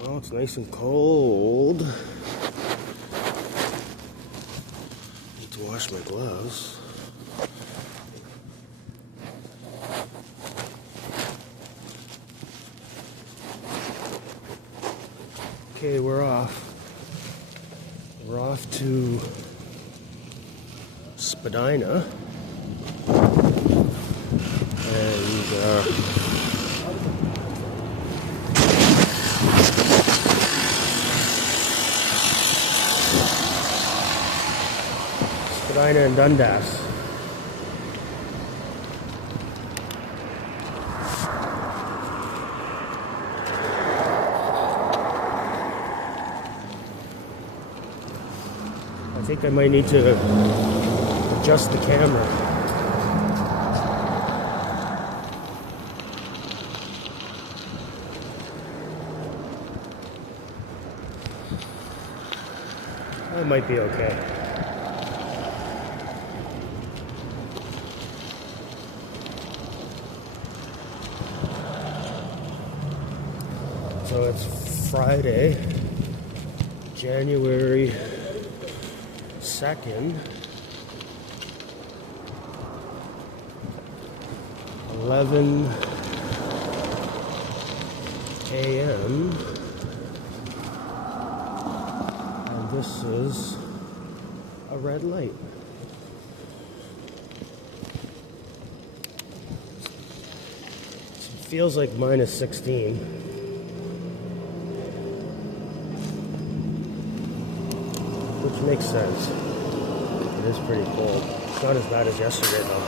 Well, it's nice and cold. Need to wash my gloves. Okay, we're off. We're off to Spadina. And Spadina and Dundas. I think I might need to adjust the camera. That might be okay. So it's Friday, January 2nd, 11 a.m. and this is a red light. It feels like minus 16. Which makes sense. It is pretty cold. It's not as bad as yesterday though.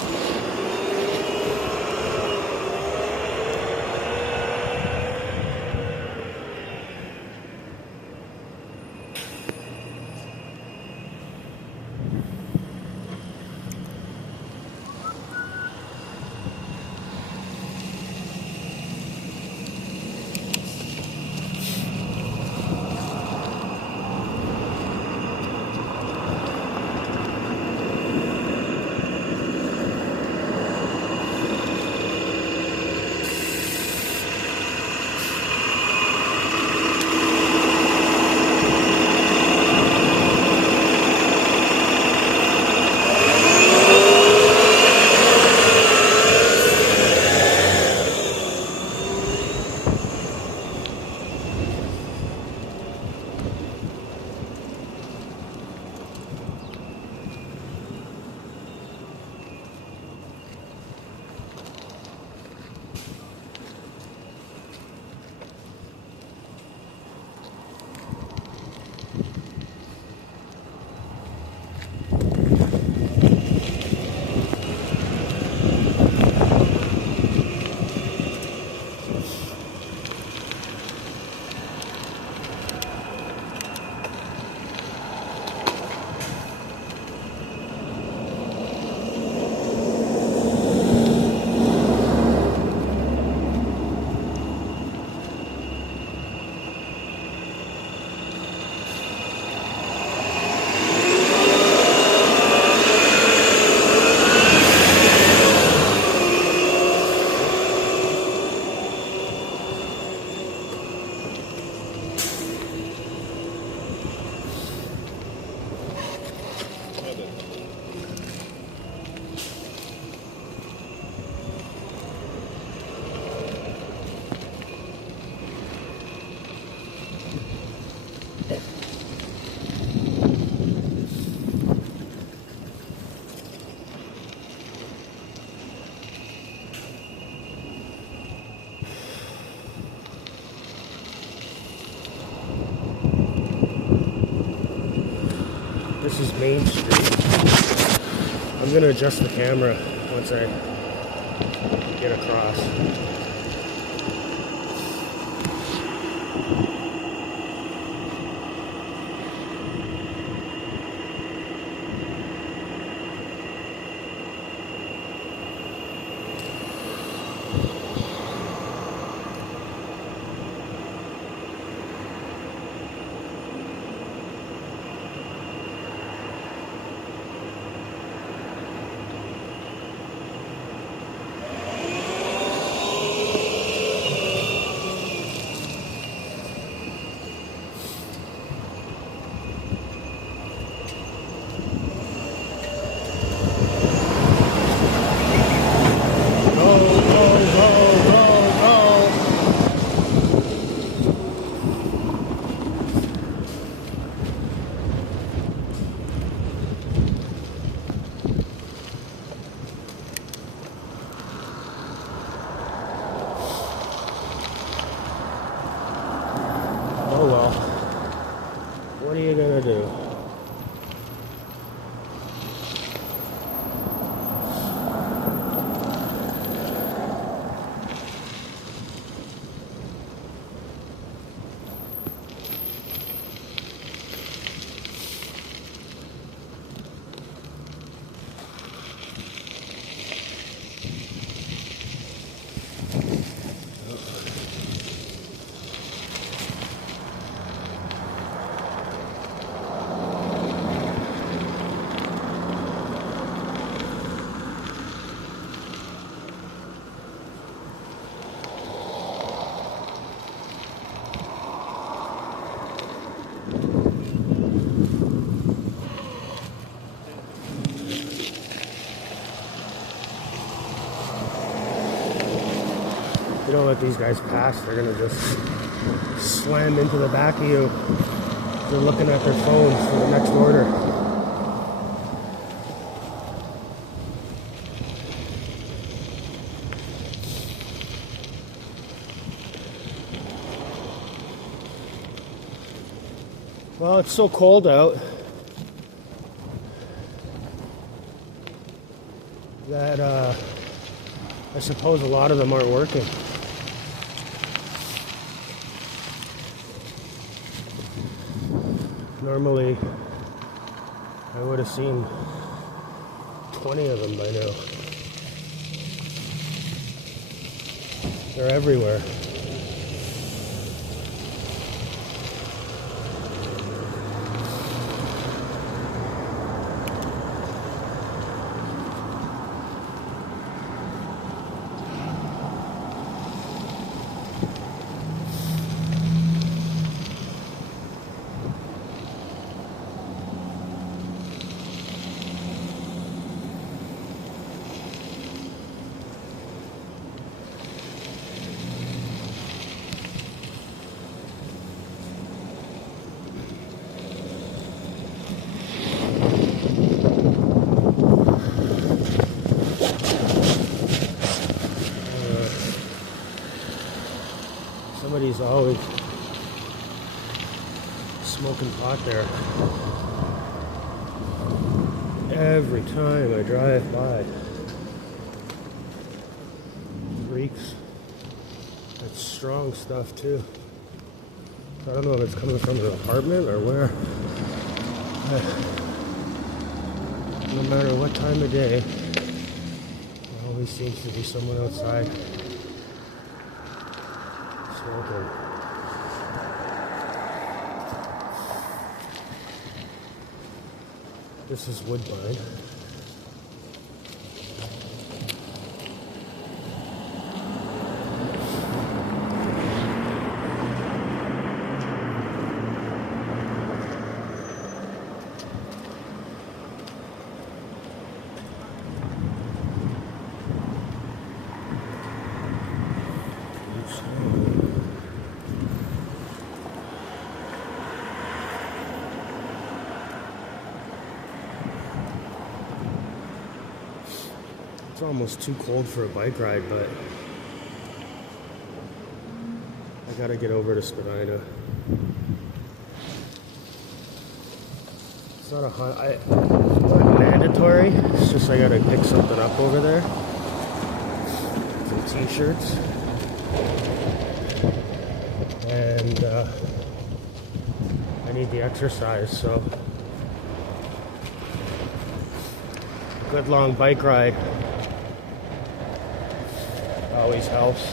This is Main Street. I'm gonna adjust the camera once I get across. well, what are you gonna do? You don't let these guys pass, they're gonna just slam into the back of you. They're looking at their phones for the next order. Well, it's so cold out that I suppose a lot of them aren't working. Normally, I would have seen 20 of them by now. They're everywhere. Somebody's always smoking pot there. Every time I drive by. Reeks. That's strong stuff too. I don't know if it's coming from an apartment or where. No matter what time of day, there always seems to be someone outside smoking. This is Woodbine. It's almost too cold for a bike ride, but I gotta get over to Spadina. It's not it's not mandatory. It's just I gotta pick something up over there. Some t-shirts. And I need the exercise, so a good long bike ride always helps.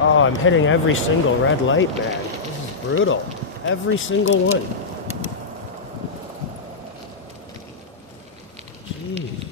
Oh, I'm hitting every single red light, man. This is brutal. Every single one. Jeez.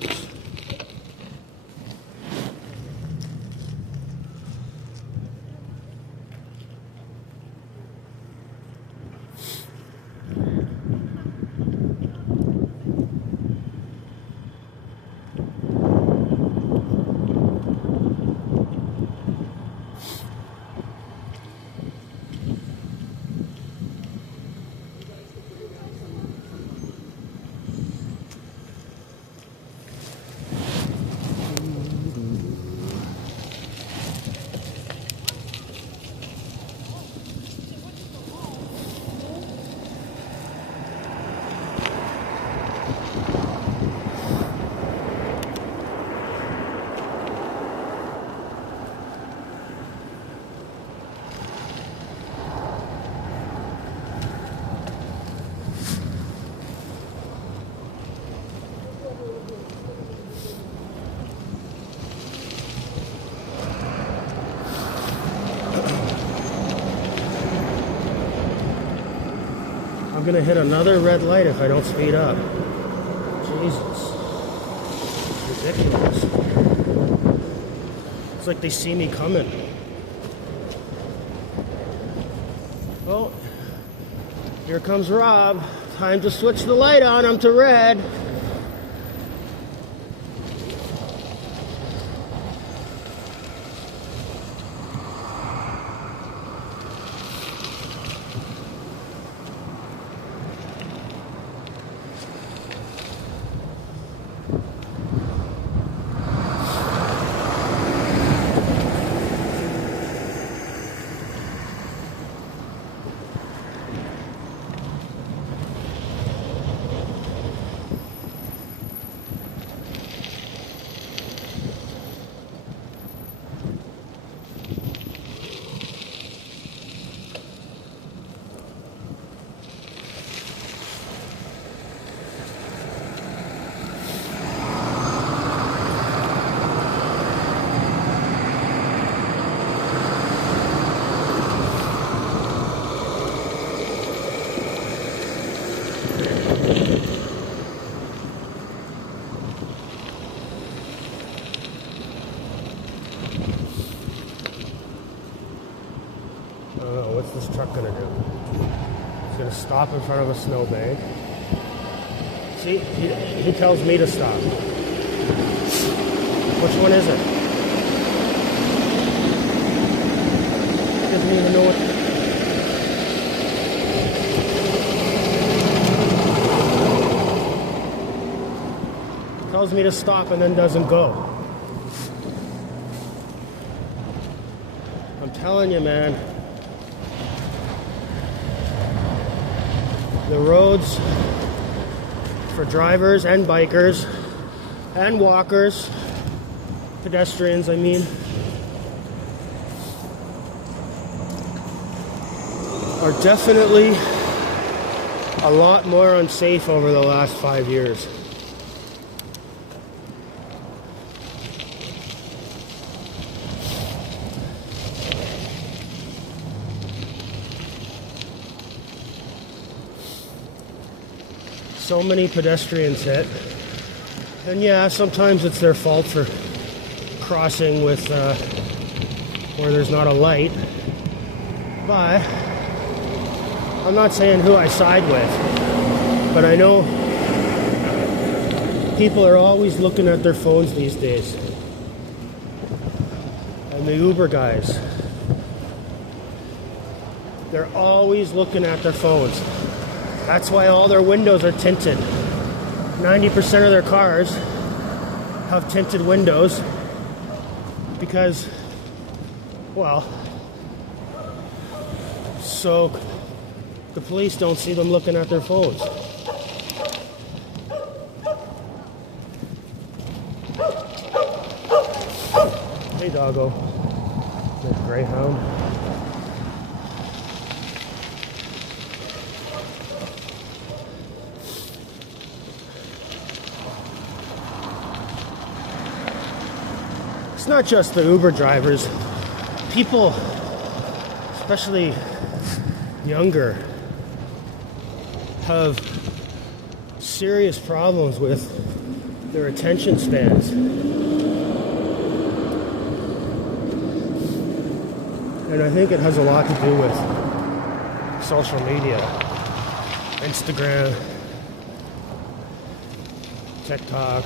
I'm gonna hit another red light if I don't speed up. Jesus. It's ridiculous. It's like they see me coming. Well, here comes Rob. Time to switch the light on. I'm to red. I don't know, what's this truck gonna do? It's gonna stop in front of a snowbank. See, he tells me to stop. Which one is it? He doesn't even know what. Tells me to stop and then doesn't go. I'm telling you, man. The roads for drivers and bikers and walkers, pedestrians, I mean, are definitely a lot more unsafe over the last 5 years. So many pedestrians hit, and yeah, sometimes it's their fault for crossing with where there's not a light, but I'm not saying who I side with, but I know people are always looking at their phones these days, and the Uber guys, they're always looking at their phones. That's why all their windows are tinted. 90% of their cars have tinted windows because, well, so the police don't see them looking at their phones. Hey, doggo. There's Greyhound. It's not just the Uber drivers. People, especially younger, have serious problems with their attention spans. And I think it has a lot to do with social media, Instagram, TikTok.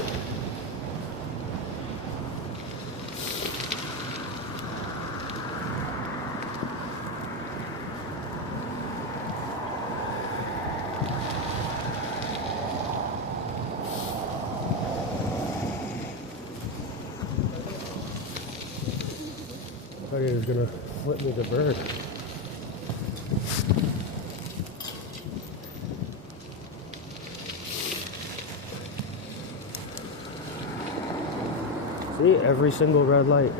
I thought he was gonna flip me the bird. See, every single red light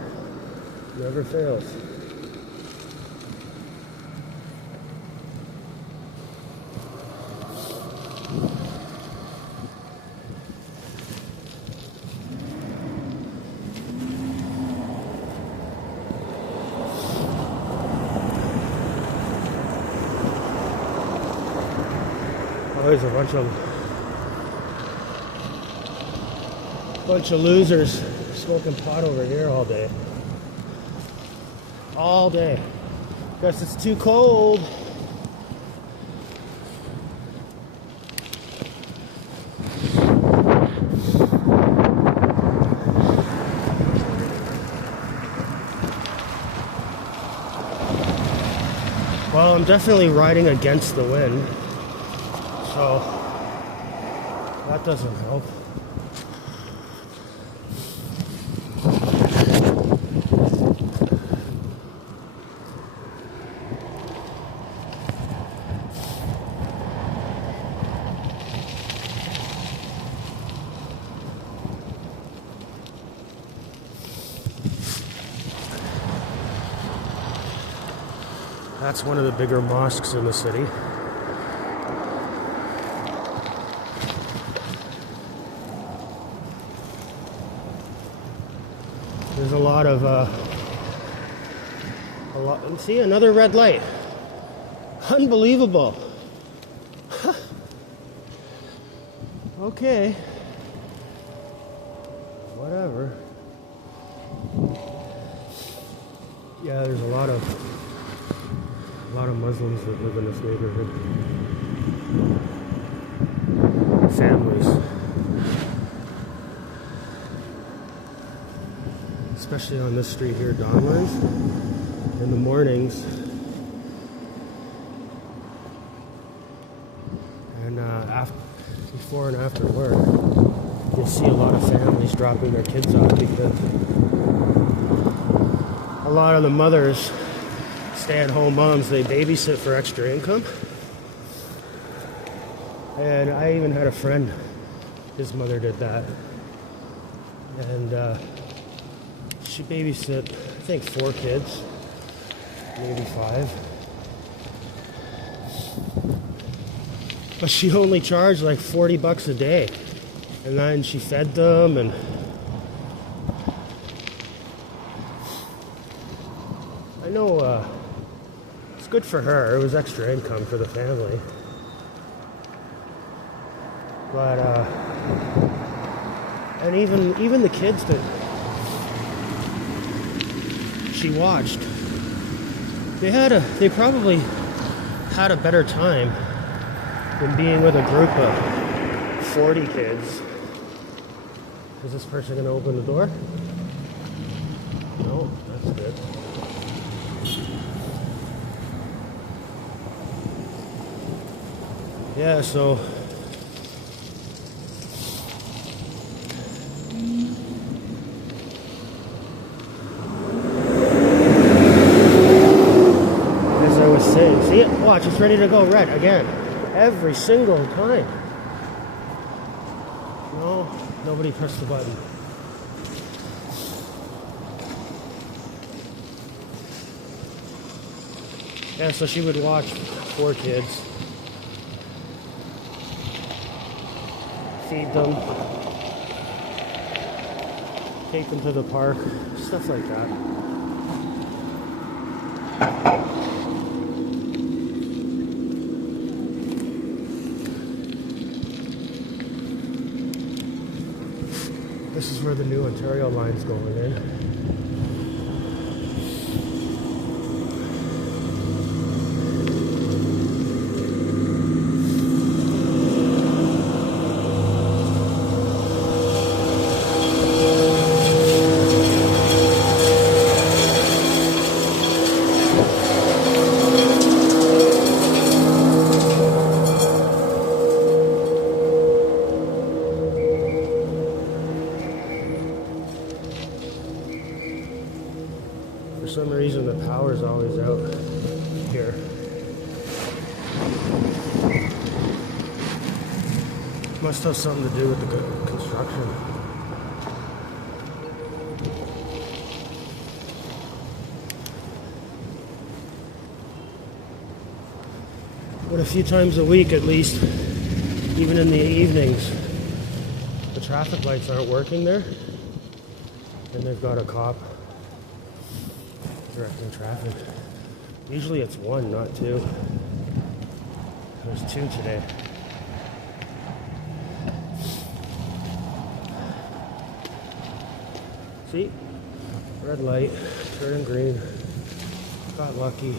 never fails. there's a bunch of losers smoking pot over here all day. All day. Guess it's too cold. Well, I'm definitely riding against the wind, so that doesn't help. That's one of the bigger mosques in the city. There's a lot. See, another red light. Unbelievable. Okay. Whatever. Yeah, there's a lot of Muslims that live in this neighborhood. Families. Especially on this street here, Donlands. In the mornings. And before and after work, you'll see a lot of families dropping their kids off because a lot of the mothers, stay-at-home moms, they babysit for extra income. And I even had a friend, his mother did that. And she babysit, I think, 4 kids, maybe 5. But she only charged like $40 a day. And then she fed them, and I know it's good for her. It was extra income for the family. But and even the kids that she watched, they probably had a better time than being with a group of 40 kids. Is this person gonna open the door? No, that's good. Yeah, so as I was saying, see it? Watch, it's ready to go red again. Every single time. No, nobody pressed the button. Yeah, so she would watch 4 kids. Feed them, take them to the park, stuff like that. This is where the new Ontario line's going in. For some reason, the power's always out here. Must have something to do with the construction. But a few times a week, at least, even in the evenings, the traffic lights aren't working there, and they've got a cop directing traffic. Usually it's 1, not 2. There's 2 today. See? Red light, turning green. Got lucky.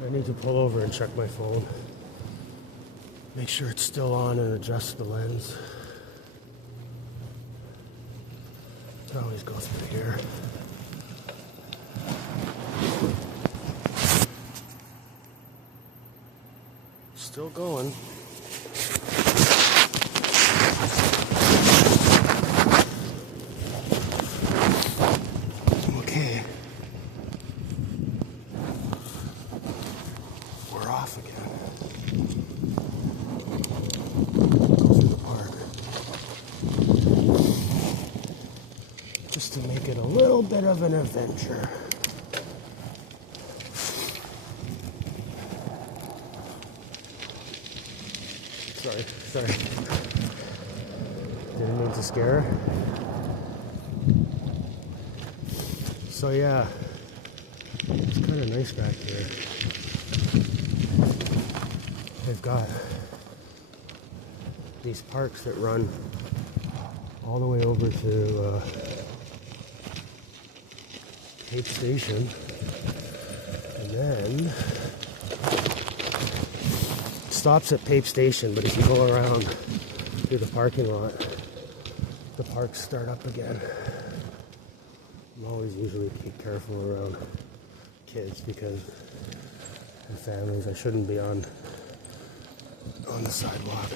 I need to pull over and check my phone. Make sure it's still on and adjust the lens. I always go through here. Still going. Okay. We're off again. Go through the park. Just to make it a little bit of an adventure. Sorry. Didn't mean to scare her. So yeah, it's kind of nice back here. They've got these parks that run all the way over to Cape Station, and then stops at Pape Station, but if you go around through the parking lot, the parks start up again. I'm always usually keep careful around kids because and families. I shouldn't be on the sidewalk.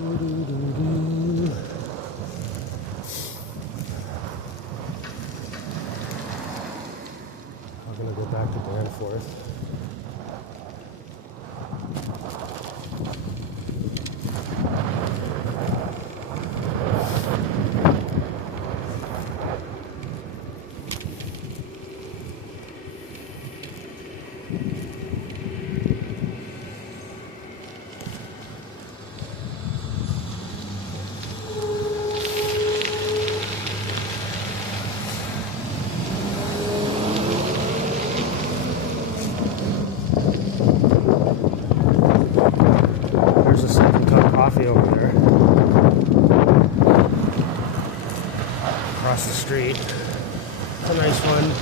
I'm gonna go back to Danforth. There's a second cup coffee over there. Across the street. It's a nice one.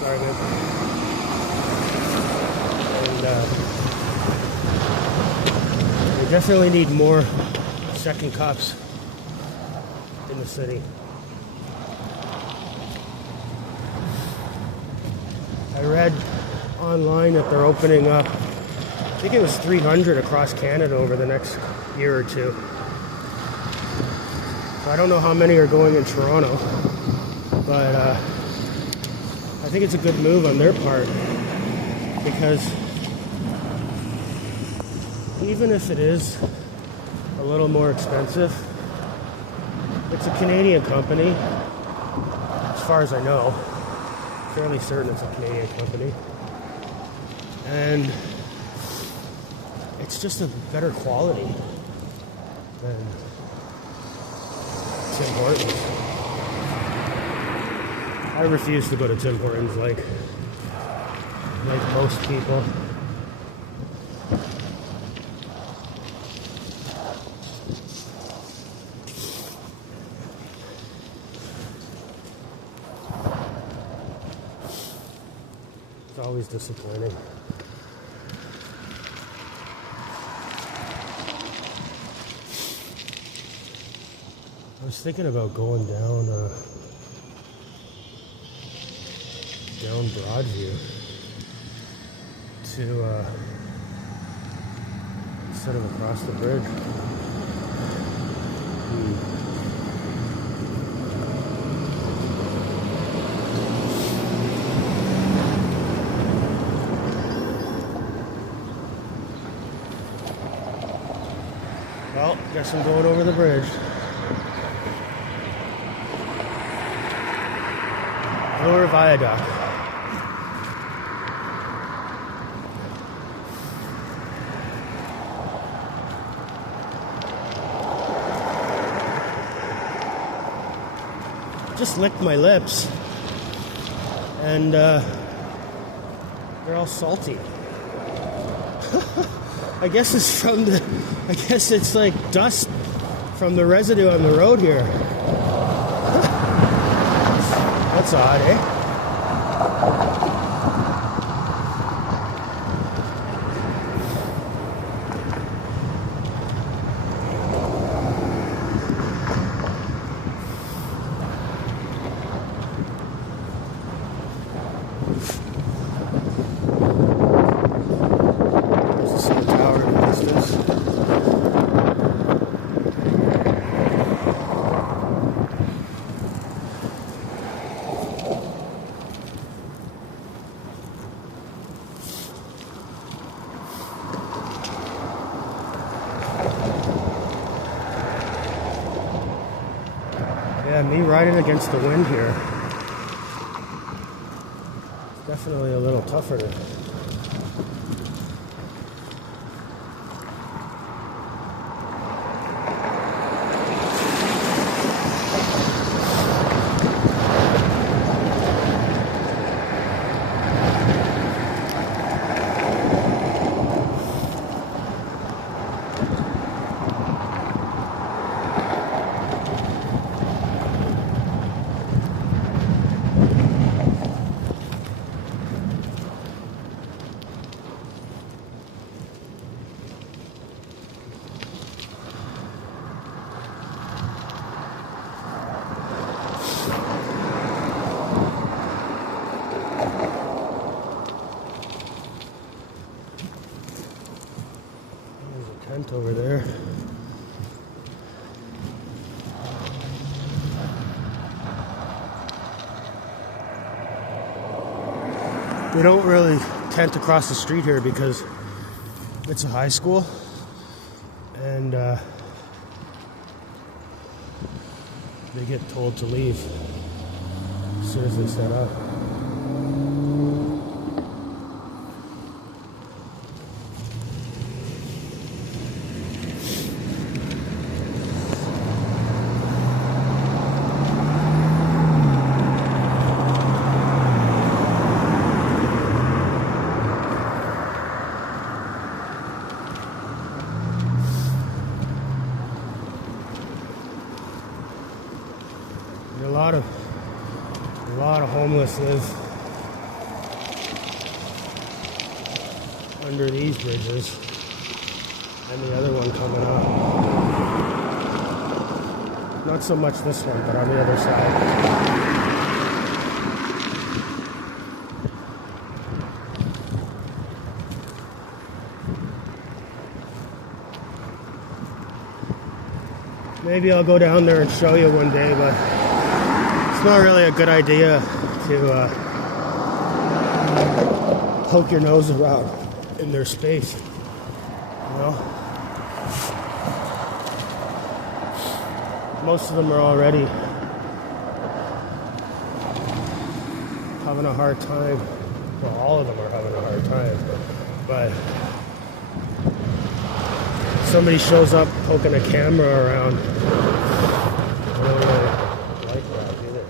Sorry, man. And we definitely need more second cups in the city. I read online that they're opening up, I think it was 300 across Canada over the next year or two. So I don't know how many are going in Toronto, but I think it's a good move on their part, because even if it is a little more expensive, it's a Canadian company, as far as I know. Fairly certain it's a Canadian company. And it's just a better quality than Tim Hortons. I refuse to go to Tim Hortons like most people. It's always disappointing. was thinking about going down Broadview to instead of across the bridge. Well, guess I'm going over the bridge. Lower viaduct. Just licked my lips, and they're all salty. I guess it's from the. I guess it's like dust from the residue on the road here. That's odd, eh? There's the cell tower in the distance. Yeah, me riding against the wind here. It's definitely a little tougher. Tent over there. They don't really tent across the street here because it's a high school, and they get told to leave as soon as they set up. A lot of homeless live under these bridges, and the other one coming up. Not so much this one, but on the other side. Maybe I'll go down there and show you one day, but it's not really a good idea to poke your nose around in their space, you know? Most of them are already having a hard time. Well, all of them are having a hard time, but somebody shows up poking a camera around. I don't really like that either.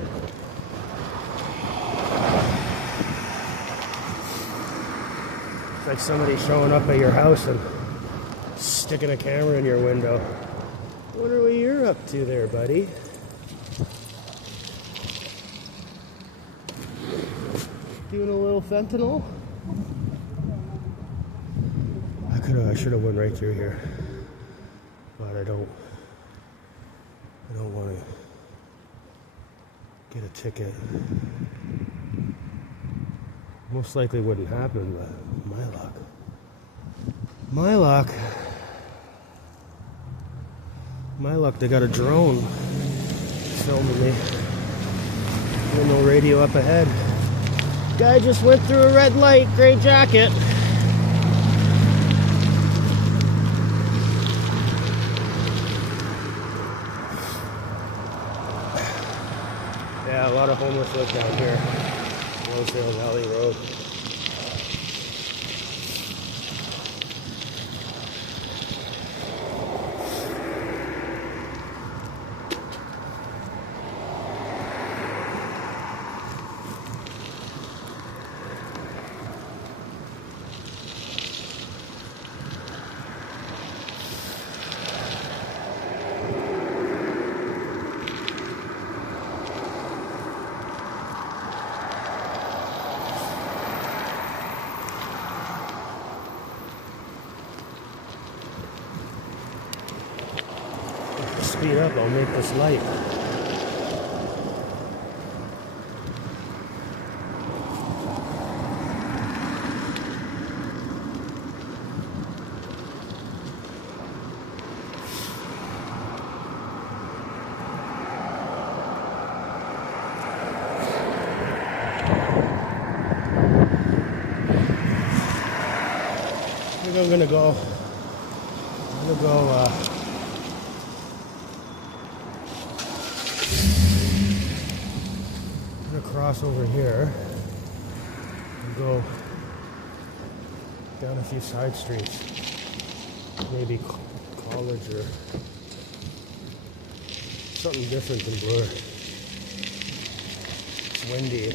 It's like somebody showing up at your house and sticking a camera in your window. I wonder what you're up to there, buddy. Doing a little fentanyl? I should have went right through here, but I don't I don't want to get a ticket. Most likely wouldn't happen, but my luck. My luck. My luck, they got a drone filming me. And no radio up ahead. Guy just went through a red light, gray jacket. Yeah, a lot of homeless live down here. Rosedale Valley Road. Speed up, I'll make this light. I think I'm gonna go cross over here and go down a few side streets, maybe college or something different than Bloor. It's windy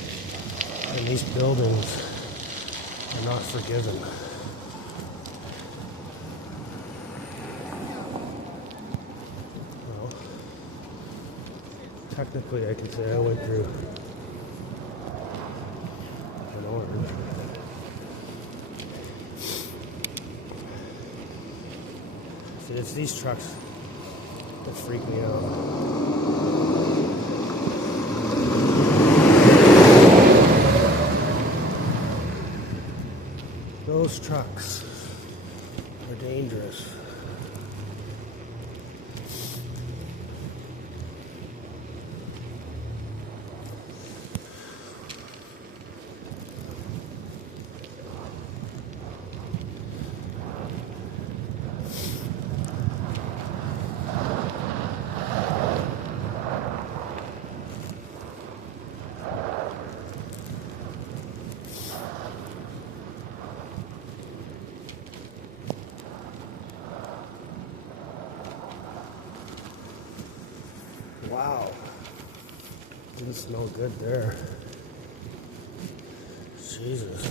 and these buildings are not forgiving. Well, technically I can say I went through an orange. See, it's these trucks that freak me out. Those trucks are dangerous. Wow, didn't smell good there. Jesus.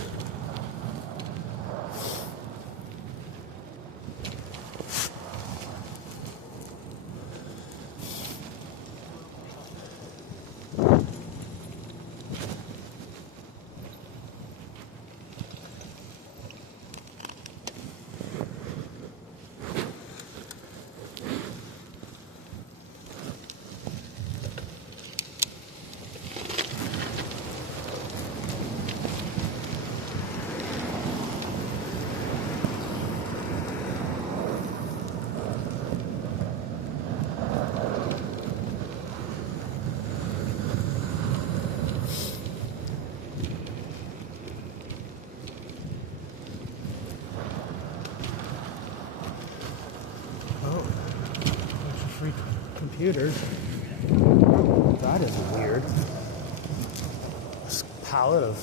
Computers. That is weird. This pallet of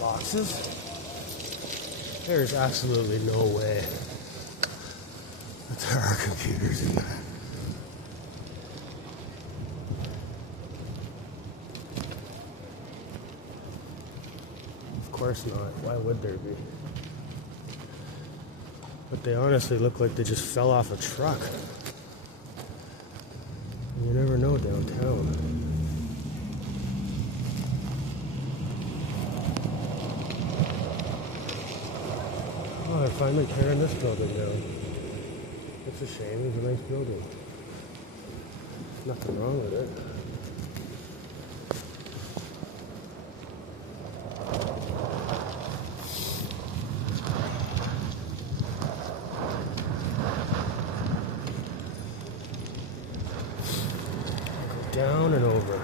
boxes. There's absolutely no way that there are computers in that. Of course not. Why would there be? But they honestly look like they just fell off a truck. You never know downtown. Oh, they're finally tearing this building down. It's a shame. It's a nice building. Nothing wrong with it. Go down and over.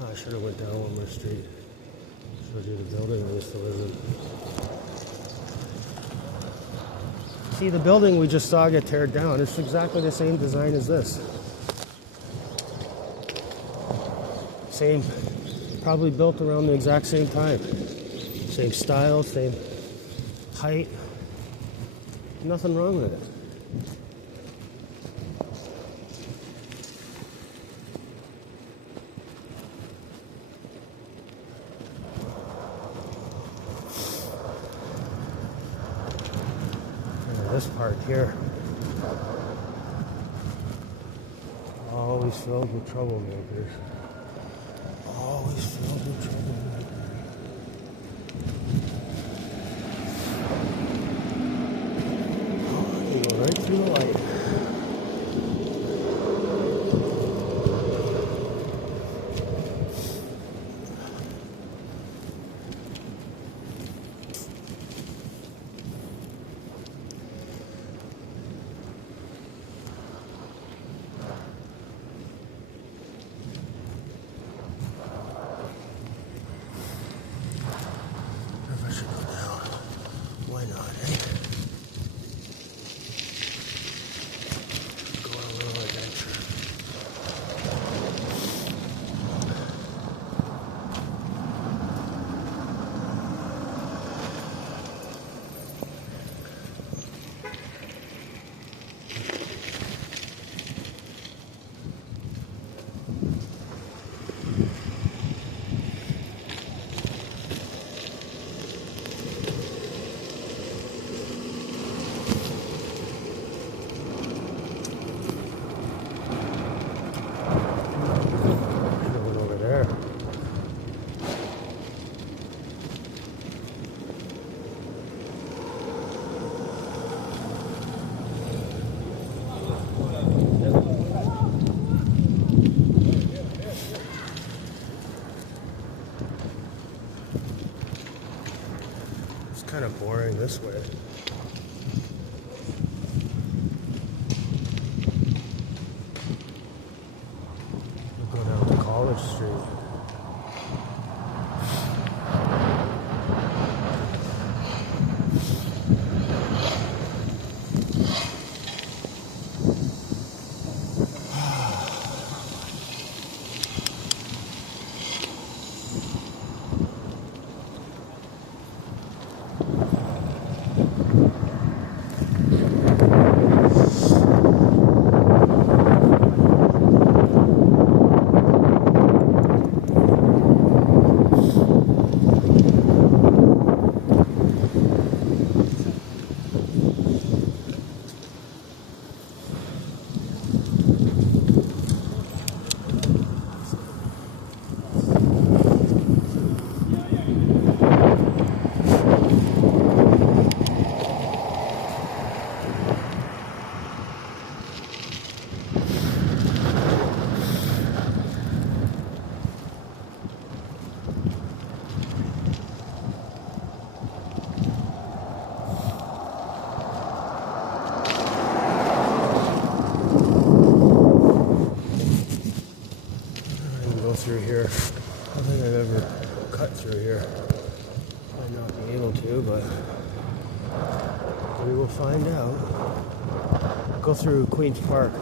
I should have went down one more street. Showed you the building I used to live in. See, the building we just saw get teared down, it's exactly the same design as this. Same, probably built around the exact same time. Same style, same height. Nothing wrong with it. This part here, always filled with troublemakers. Always filled with troublemakers. Oh, you go right through the light. Why not, eh? Go on a little adventure. Kind of boring this way. We'll go down to College Street. Through here. I don't think I've ever cut through here. Might not be able to, but we will find out. Go through Queen's Park.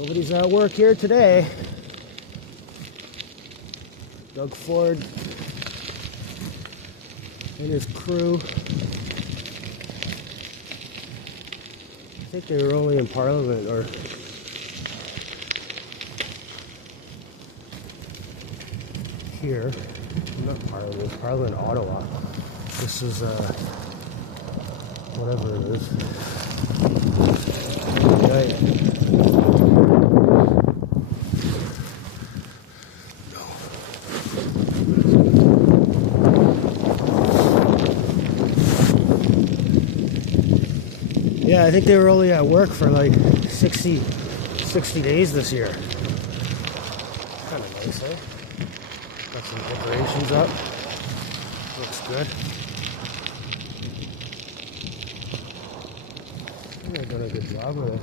Nobody's at work here today. Doug Ford and his crew. I think they were only in Parliament or here. Not Parliament, Parliament, Ottawa. This is whatever it is. Yeah, I think they were only at work for like 60 days this year. Kind of nice, eh? Got some decorations up. Looks good. They've done a good job with it.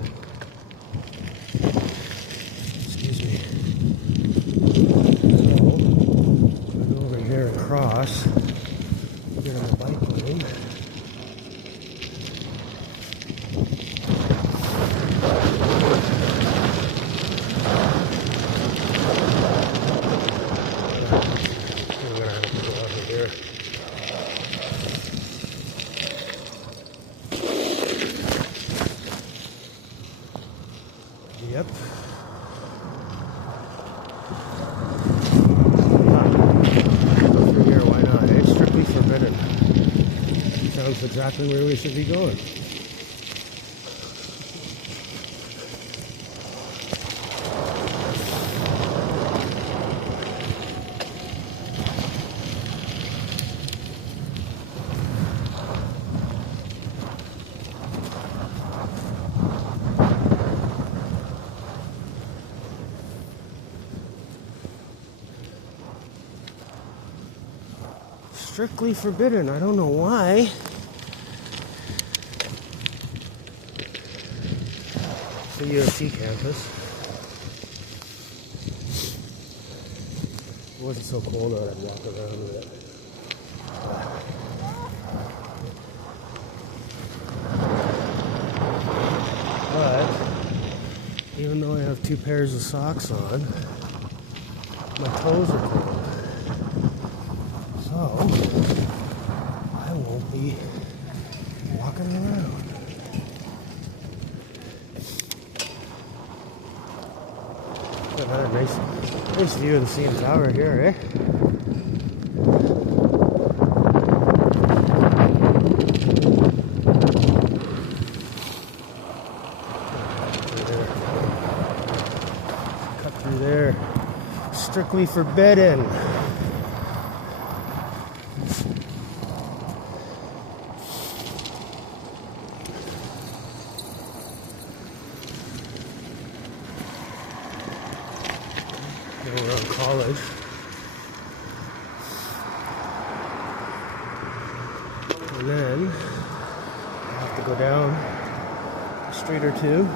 Excuse me. So, I'm gonna go over here and cross. Get on the bike lane. Yep. Over here, why not? It's strictly forbidden. Sounds exactly where we should be going. Strictly forbidden. I don't know why. It's the UFC campus. If it wasn't so cold out, I'd walk around with it. But even though I have 2 pairs of socks on, my toes are cold. So, I won't be walking around. Another nice view of the CN Tower here, eh? Cut through there. Strictly forbidden. Around college. And then I have to go down a street or two.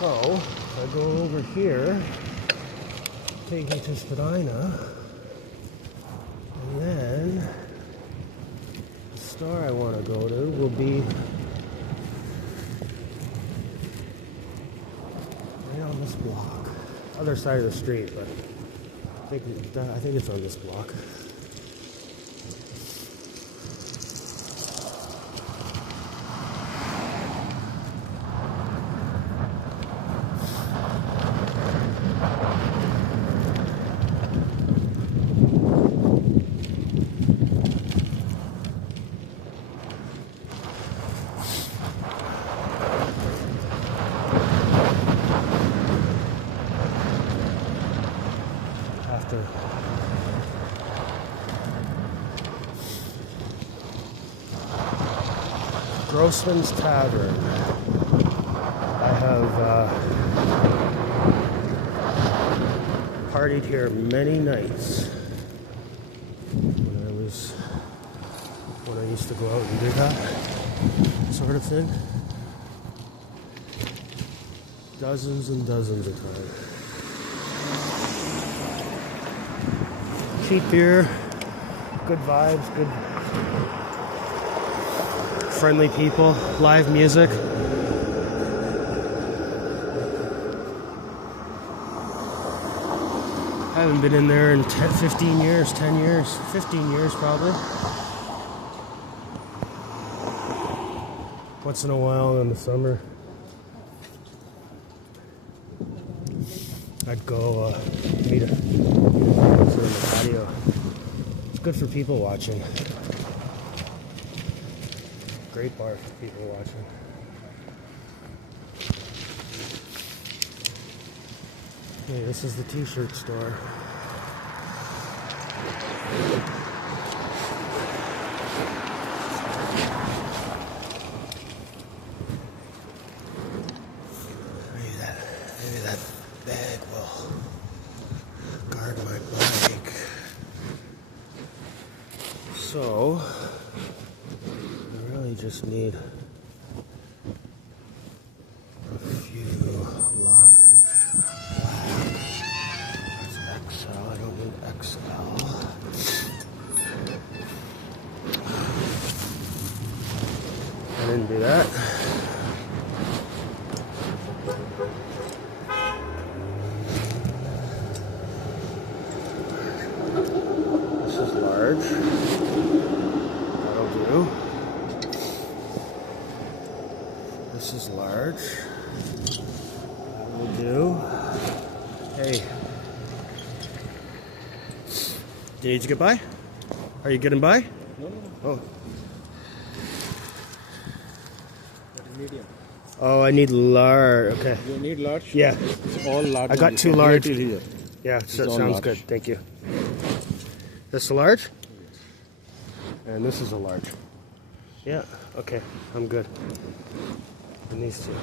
So, if I go over here, take me to Spadina, and then the store I want to go to will be right on this block. other side of the street, but I think it's on this block. Grossman's Tavern. I have partied here many nights when I used to go out and do that sort of thing. Dozens and dozens of times. Cheap beer, good vibes, good friendly people, live music. I haven't been in there in 15 years, 10 years, 15 years probably. Once in a while in the summer, I'd go meet a friends in the patio. It's good for people watching. Great bar for people watching. Okay, this is the t-shirt store. Maybe that bag will guard my bike. So just need a few large black. That's XL. I don't need XL. I didn't do that. This is large. That'll do. This is large. That will do. Hey. Do you need to get by? Are you getting by? No. Oh. That is medium. Oh, I need large. Okay. You need large? Yeah. It's all large. I got two large. Here. Yeah, so all sounds large. good. Thank you. This is a large? And this is a large. Yeah, okay. I'm good. And these two.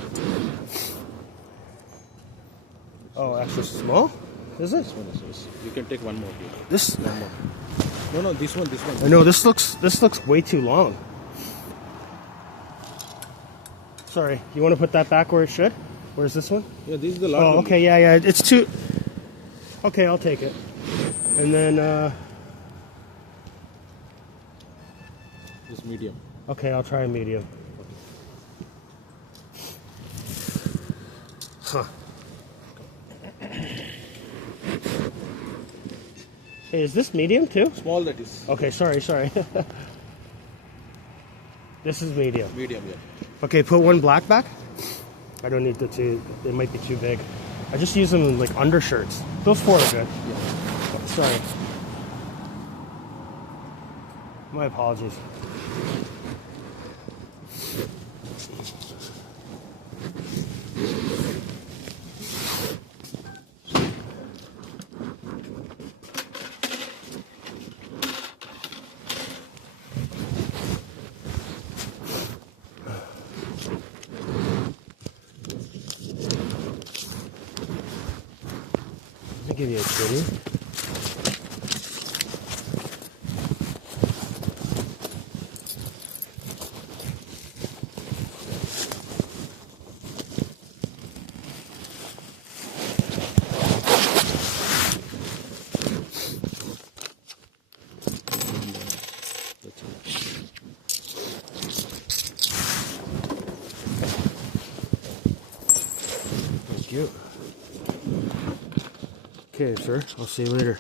Oh, extra small? Is it? This one is. You can take one more. Please. This? One more. No, this one. I know this looks way too long. Sorry, you want to put that back where it should? Where's this one? Yeah, this is the large Oh, one. okay, yeah, it's too. Okay, I'll take it. And then, This medium. okay, I'll try a medium. Huh. Hey, is this medium too? Small that is. Okay, sorry. This is medium. Medium, yeah. Okay, put one black back. I don't need the two. They might be too big. I just use them in like undershirts. Those four are good. Yeah. Sorry. My apologies. Let me give you a kitty. Thank you. Okay, sir. I'll see you later.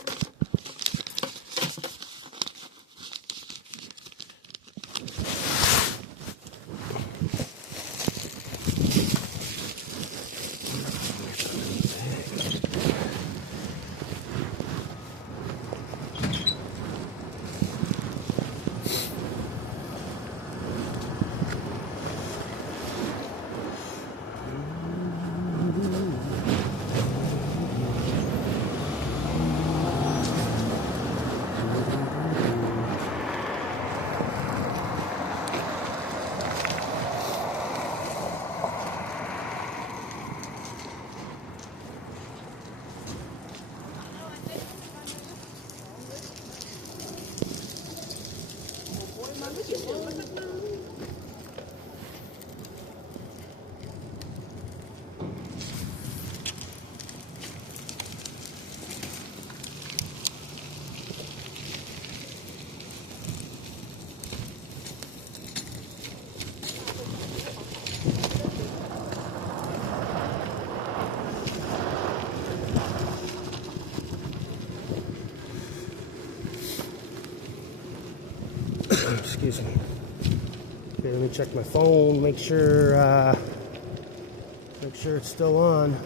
Excuse me. Okay, let me check my phone, make sure it's still on.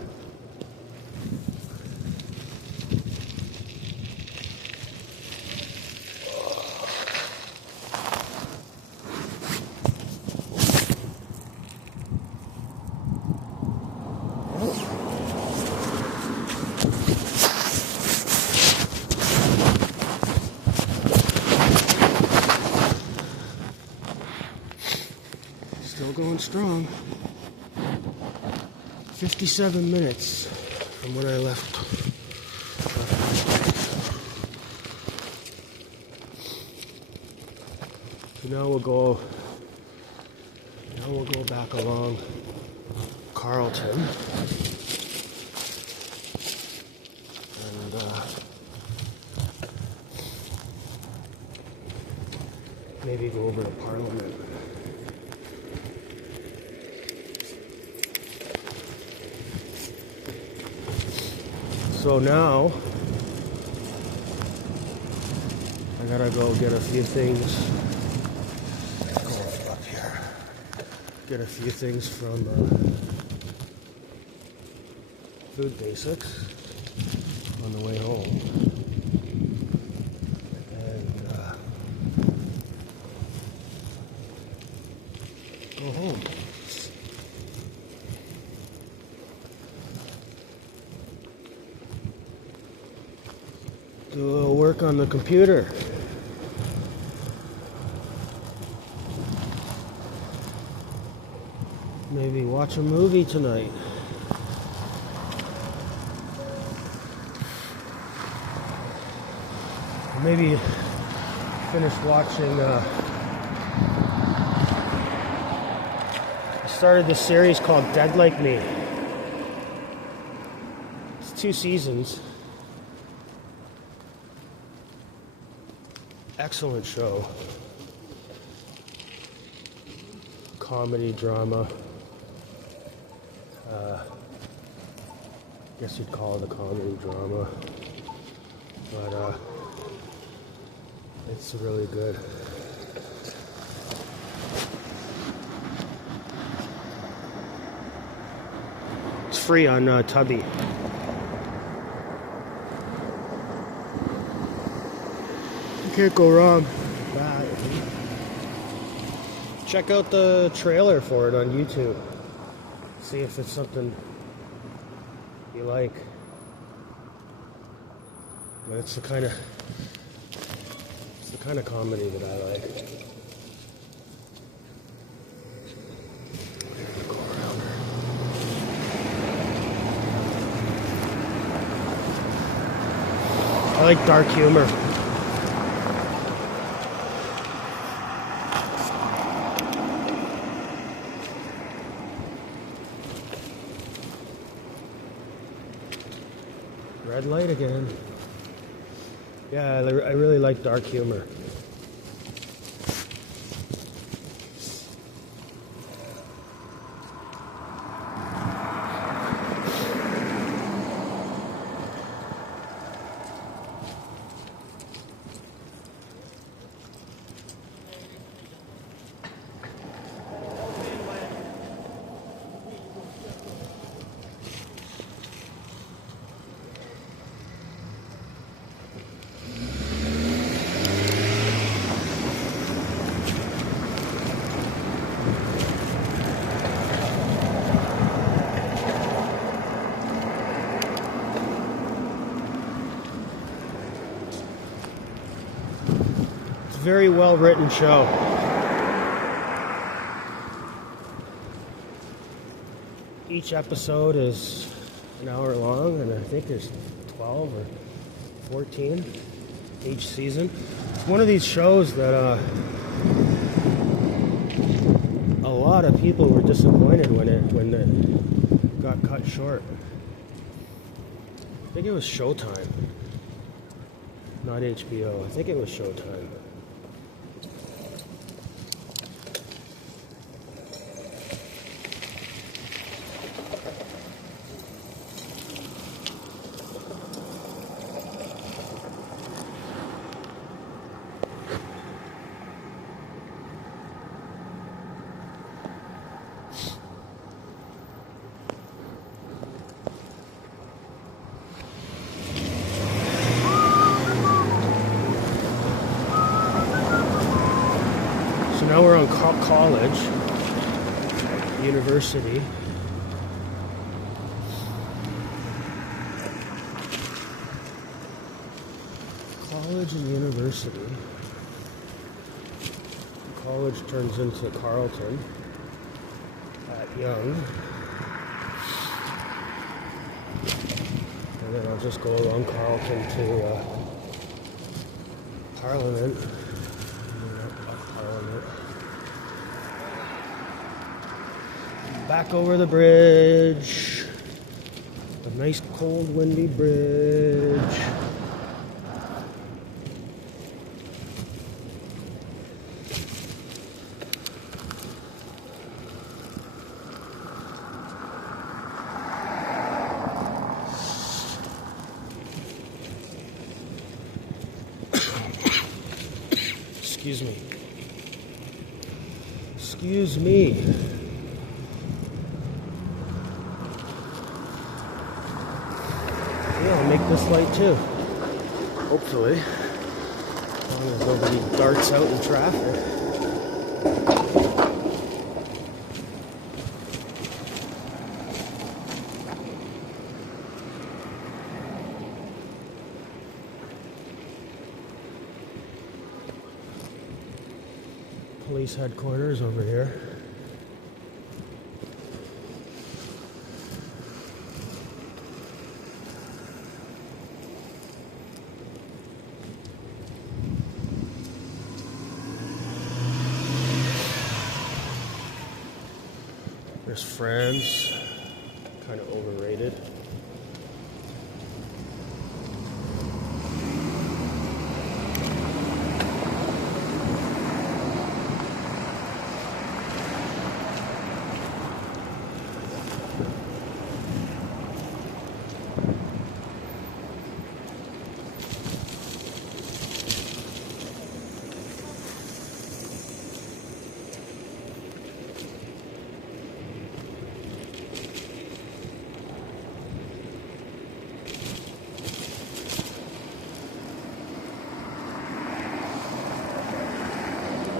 Still going strong. 57 minutes from when I left. So now we'll go back along Carlton. And maybe go over to Parliament. So now, I gotta go get a few things. Go up here. Get a few things from Food Basics on the way home. And go home. Do a little work on the computer. Maybe watch a movie tonight. Maybe finish watching. I started this series called Dead Like Me. It's 2 seasons. Excellent show. Comedy, drama. Guess you'd call it a comedy drama. But it's really good. It's free on Tubby. You can't go wrong with that. Check out the trailer for it on YouTube. See if it's something you like. But it's the kind of comedy that I like. Go around her. I like dark humor. Red light again. Yeah, I really like dark humor. very well written show. Each episode is an hour long, and I think there's 12 or 14 each season. It's one of these shows that a lot of people were disappointed when it got cut short. I think it was Showtime, not HBO. I think it was Showtime. Now we're on college, university. College and university. College turns into Carleton at Young. And then I'll just go along Carleton to Parliament. Back over the bridge. A nice cold windy bridge. Excuse me. Excuse me. Yeah, I'll make this light too. Hopefully. As long as nobody darts out in traffic. Police headquarters over here. There's Friends, kind of overrated.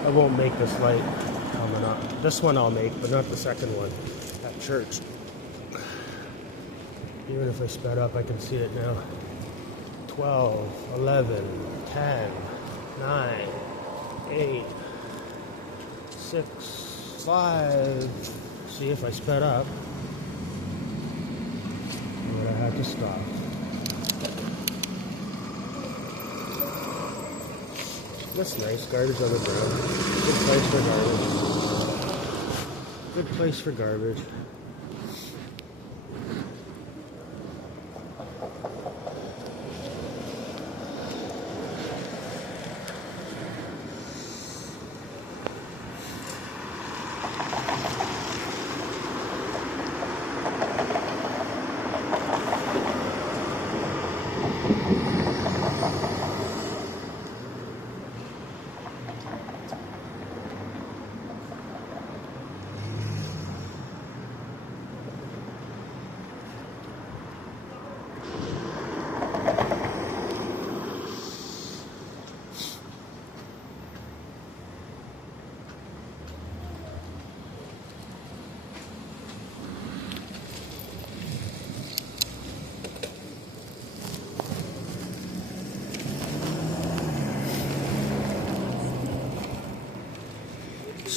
I won't make this light coming up. This one I'll make, but not the second one at church. Even if I sped up, I can see it now. 12, 11, 10, 9, 8, 6, 5. See, if I sped up, I would have had to stop. That's nice, garbage on the ground. Good place for garbage. Good place for garbage.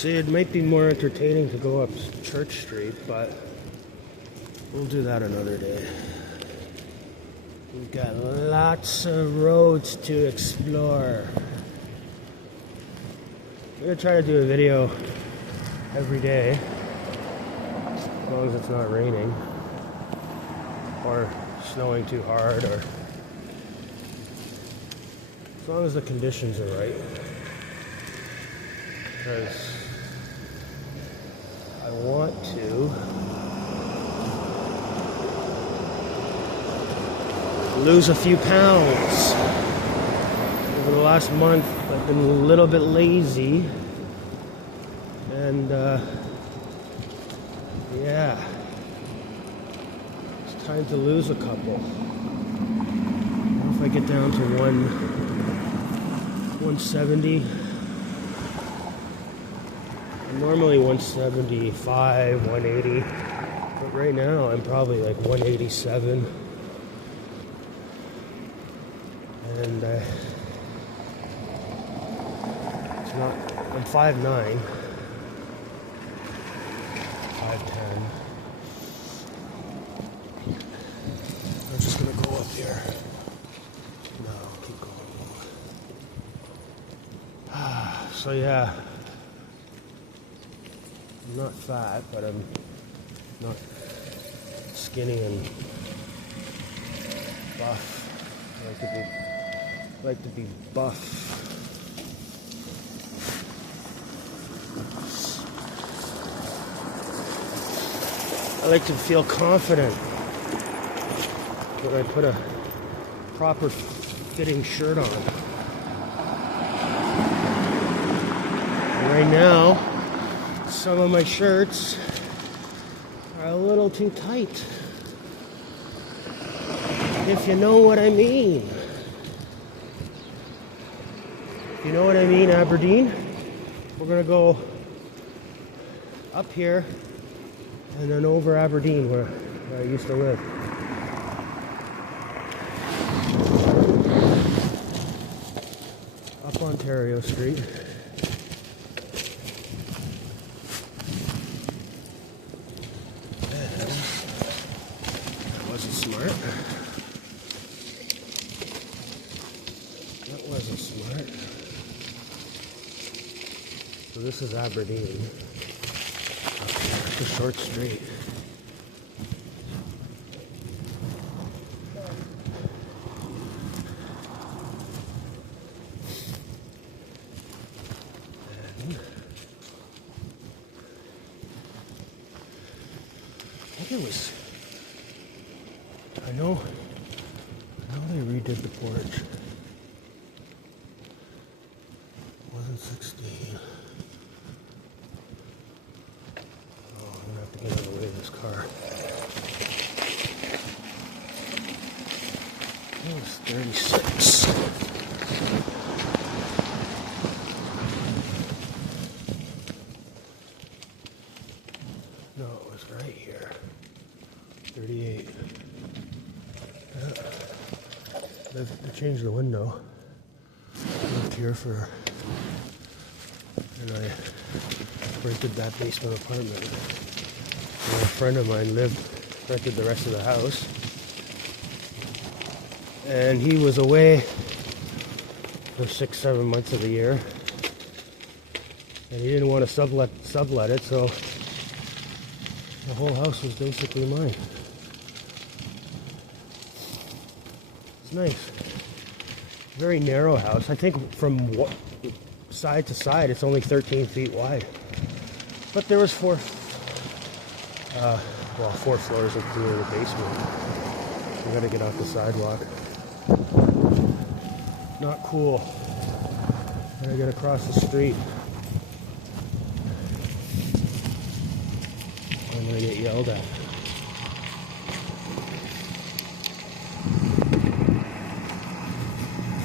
See, it might be more entertaining to go up Church Street, but we'll do that another day. We've got lots of roads to explore. I'm gonna try to do a video every day, as long as it's not raining or snowing too hard, or as long as the conditions are right. Because I want to lose a few pounds. Over the last month, I've been a little bit lazy, and yeah, it's time to lose a couple. If I get down to 170, I'm normally 175, 180, but right now I'm probably like 187. And it's not, I'm 5'9", 5'10". I'm just gonna go up here. No, keep going. So yeah, I'm not fat, but I'm not skinny and buff. I like to be buff. I like to feel confident when I put a proper fitting shirt on. And right now, some of my shirts are a little too tight, if you know what I mean. You know what I mean, Aberdeen? We're gonna go up here and then over Aberdeen, where I used to live. Up Ontario Street. And that wasn't smart. That wasn't smart. So this is Aberdeen. It's a short street. And I think it was, I know they redid the porch. It wasn't 16. Get out of the way of this car. It was 36. No, it was right here. 38. Yeah. They changed the window. I lived here and I rented that basement apartment. And a friend of mine rented the rest of the house, and he was away for 6-7 months of the year, and he didn't want to sublet it, so the whole house was basically mine. It's nice. Very narrow house. I think from side to side it's only 13 feet wide, but there was four floors including the basement. We gotta get off the sidewalk. Not cool. Gotta get across the street. I'm gonna get yelled at.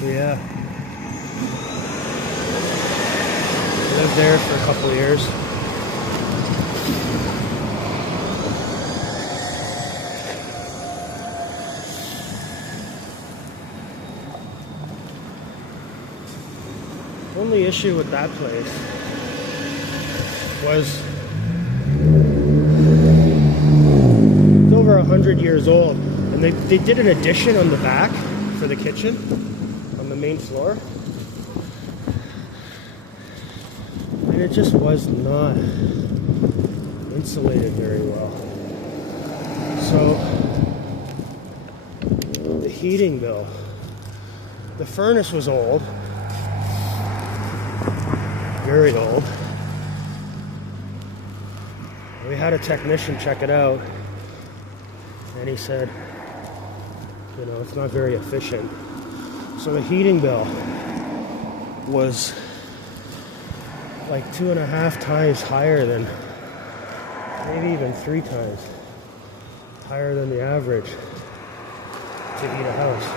So yeah. Lived there for a couple of years. Only issue with that place was over 100 years old. And they did an addition on the back for the kitchen on the main floor. And it just was not insulated very well. So the heating bill, the furnace was old, very old. We had a technician check it out, and he said, you know, it's not very efficient. So the heating bill was like 2.5 times higher than, maybe even 3 times higher than the average to heat a house.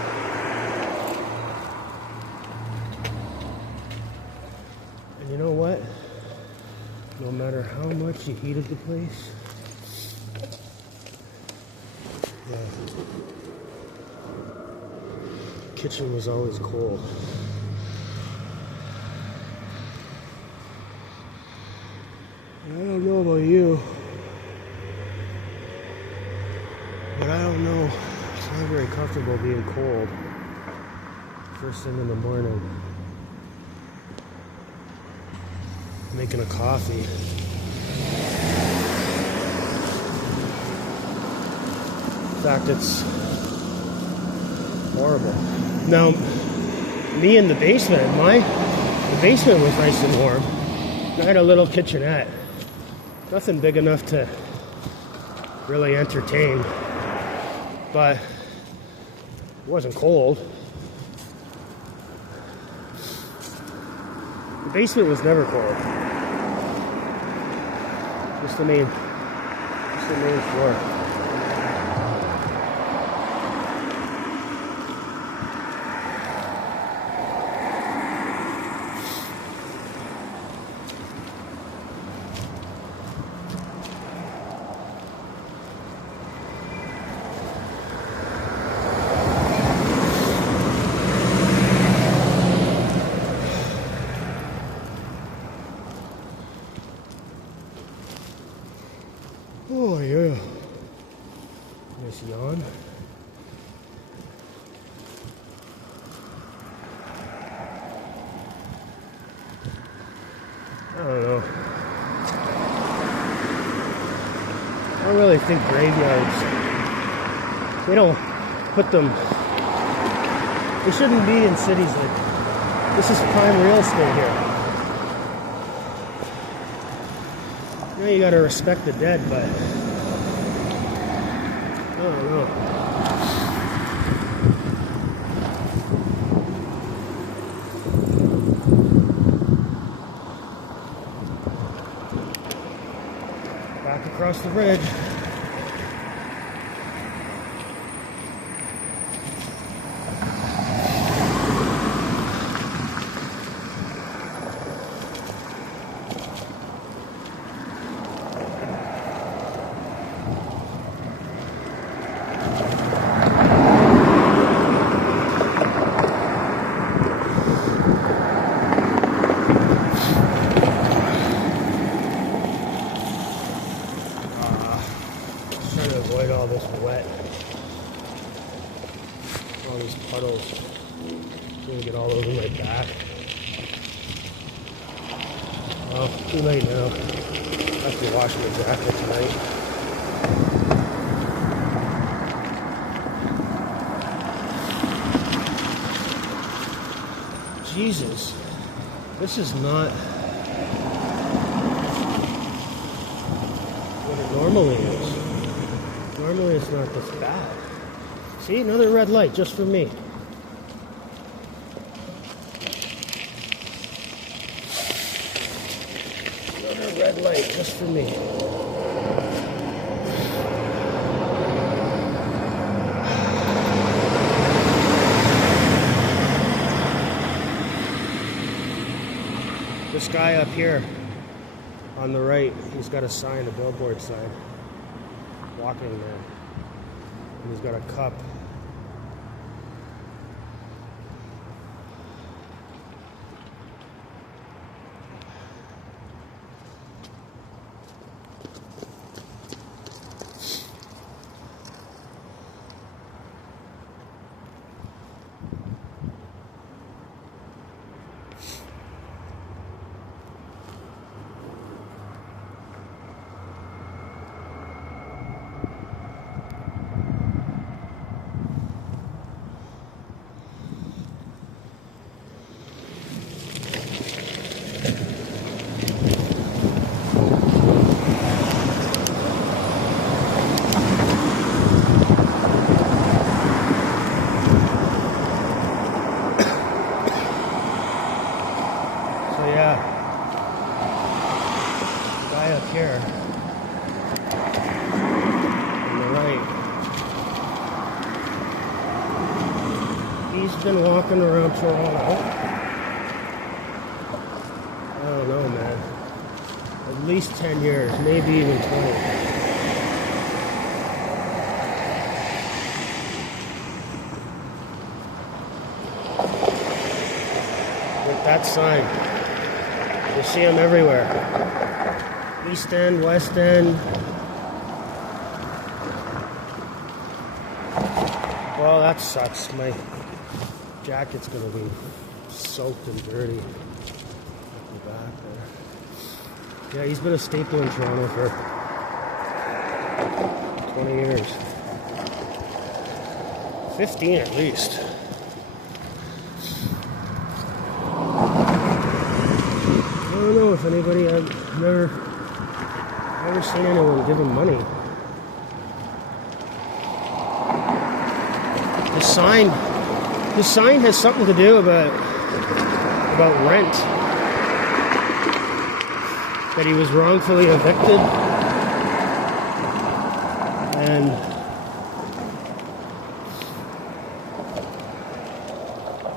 And you know what? No matter how much you heated the place, the kitchen was always cold. I don't know about you, but I don't know. It's not very comfortable being cold first thing in the morning. Making a coffee. In fact, it's horrible. Now, me in the basement, the basement was nice and warm. I had a little kitchenette. Nothing big enough to really entertain, but it wasn't cold. The basement was never cold. Just the main floor. Oh yeah. Nice yawn. I don't know. I don't really think graveyards, they don't put them, they shouldn't be in cities like, this is prime real estate here. You know, you gotta respect the dead, but I don't know. Back across the bridge. Avoid all this wet, all these puddles. It's gonna get all over my back. Well, too late now. I have to wash my jacket tonight. Jesus, this is not what it normally is. Normally it's not this bad. See, another red light just for me. Another red light just for me. This guy up here on the right, he's got a sign, a billboard sign. Walking there, and he's got a cup. been walking around Toronto. I don't know, man. At least 10 years, maybe even 20. With that sign. You see them everywhere. East End, West End. Well, that sucks. My jacket's gonna be soaked and dirty at the back there. Yeah, he's been a staple in Toronto for 20 years. 15 at least. I don't know if anybody, I've never seen anyone give him money. The sign has something to do about rent. That he was wrongfully evicted. And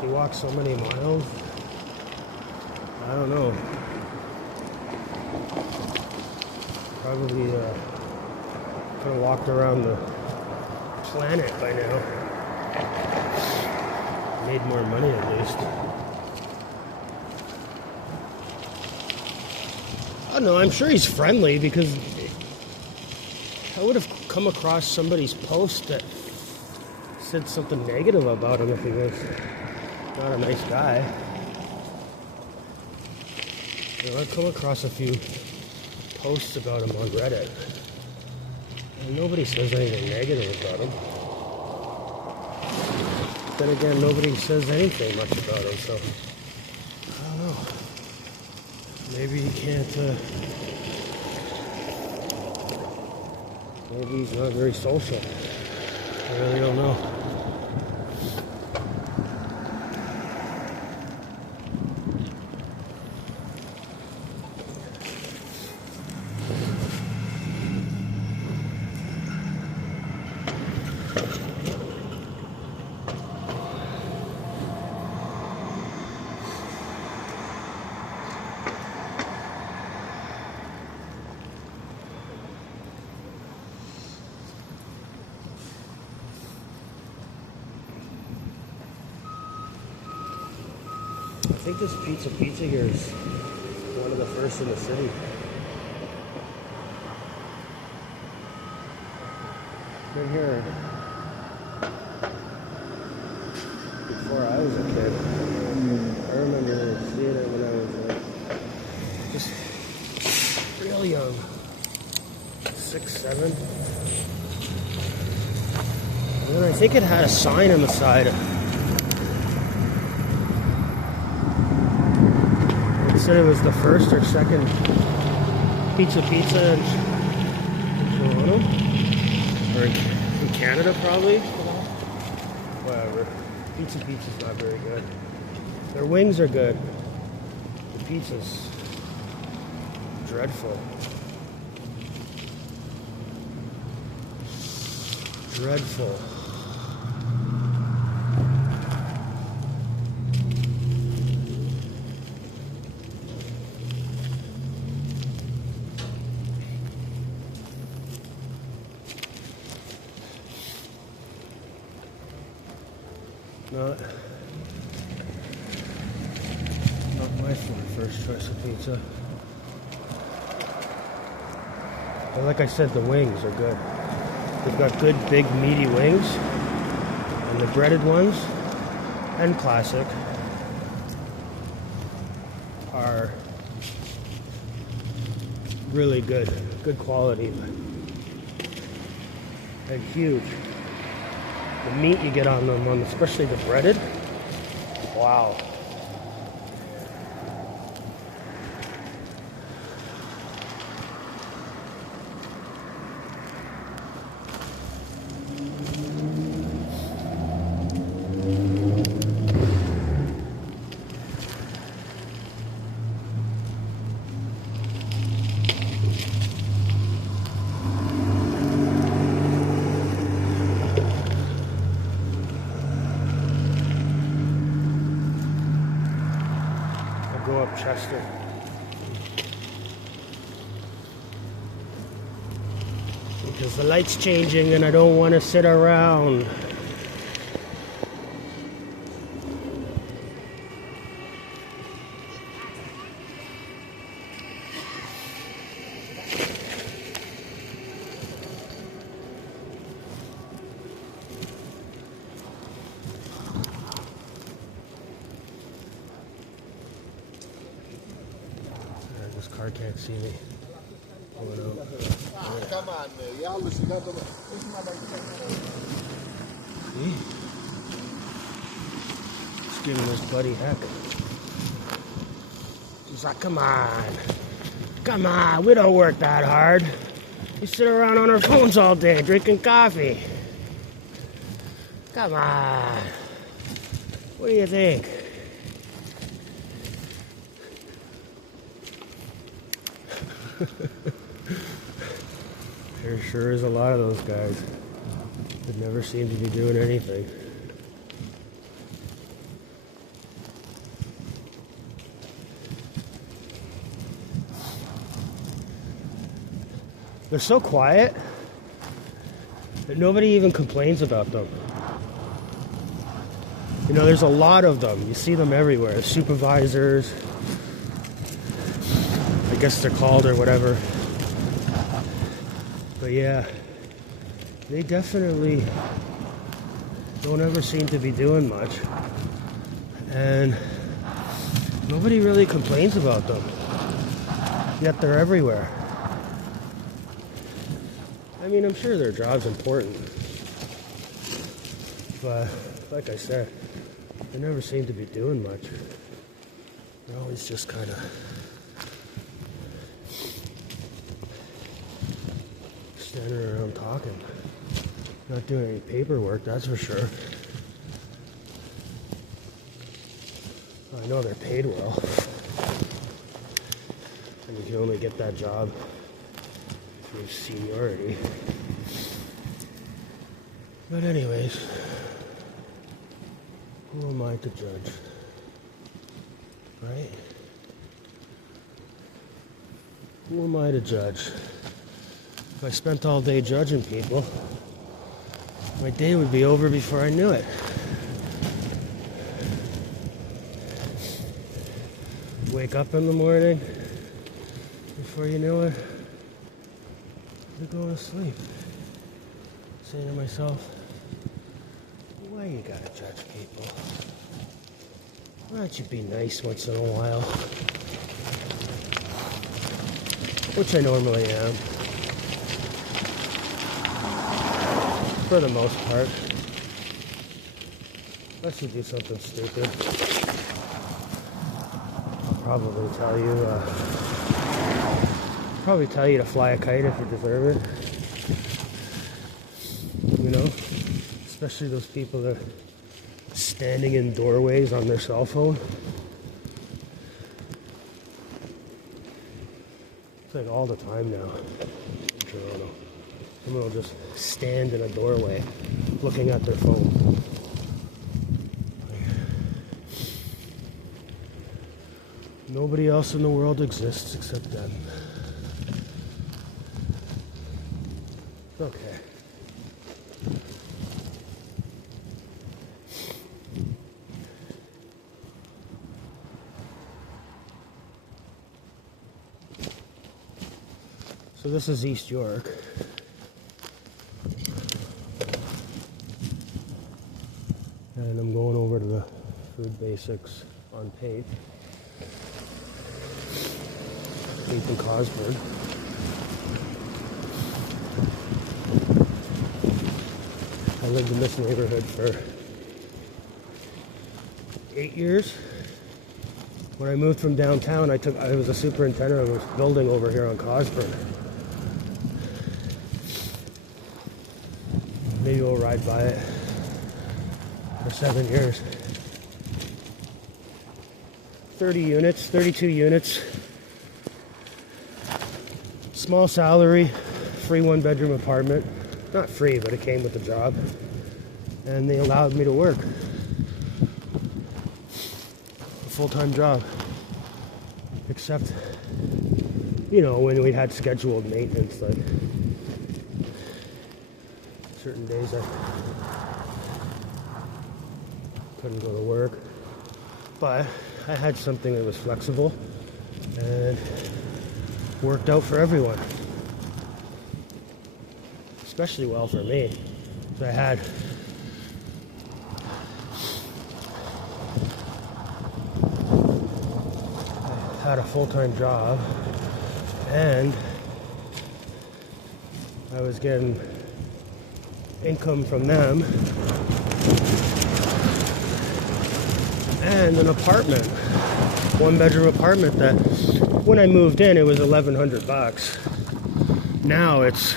he walked so many miles. I don't know. Probably could have walked around the planet by now. Made more money at least. I don't know, I'm sure he's friendly because I would have come across somebody's post that said something negative about him if he was not a nice guy. You know, I've come across a few posts about him on Reddit. And nobody says anything negative about him. Then again, nobody says anything much about him, so I don't know. Maybe he can't, maybe he's not very social. I really don't know. I think this pizza here is one of the first in the city. Been here before I was a kid. I remember seeing it when I was just real young. 6, 7. And then I think it had a sign on the side. Said it was the first or second pizza in Toronto, or in Canada probably. Whatever. Pizza's not very good. Their wings are good. The pizza's dreadful. Dreadful. Not my first choice of pizza. But like I said, the wings are good. They've got good, big, meaty wings. And the breaded ones, and classic, are really good. Good quality. And huge. The meat you get on them, especially the breaded, wow. Chester. Because the light's changing and I don't want to sit around. This car can't see me. Pulling out. Come on, man. Y'all listen up. See? Just giving this buddy heck. He's like, come on. Come on. We don't work that hard. We sit around on our phones all day drinking coffee. Come on. What do you think? There sure is a lot of those guys that never seem to be doing anything. They're so quiet that nobody even complains about them. You know, there's a lot of them. You see them everywhere. Supervisors, I guess they're called or whatever. But yeah, they definitely don't ever seem to be doing much. And nobody really complains about them. Yet they're everywhere. I mean, I'm sure their job's important. But like I said, they never seem to be doing much. They're always just kind of standing around talking. Not doing any paperwork, that's for sure. I know they're paid well. And you can only get that job through seniority. But anyways, who am I to judge? Right? Who am I to judge? If I spent all day judging people, my day would be over before I knew it. Wake up in the morning, before you knew it, I'd go to sleep. Saying to myself, why you gotta judge people? Why don't you be nice once in a while? Which I normally am. For the most part. Unless you do something stupid. I'll probably tell you to fly a kite if you deserve it. You know? Especially those people that are standing in doorways on their cell phone. It's like all the time now in Toronto. Someone will just stand in a doorway looking at their phone. Nobody else in the world exists except them. It's okay. So this is East York. And I'm going over to the Food Basics on Pape. Pape and Cosburn. I lived in this neighborhood for 8 years. When I moved from downtown, I was a superintendent of a building over here on Cosburn. Maybe we'll ride by it for 7 years. 32 units. Small salary, free 1-bedroom apartment. Not free, but it came with the job. And they allowed me to work. A full-time job. Except, you know, when we had scheduled maintenance, like certain days I couldn't go to work. But I had something that was flexible and worked out for everyone. Especially well for me. So I had a full-time job and I was getting income from them and an apartment, 1-bedroom apartment that when I moved in it was $1,100. Now it's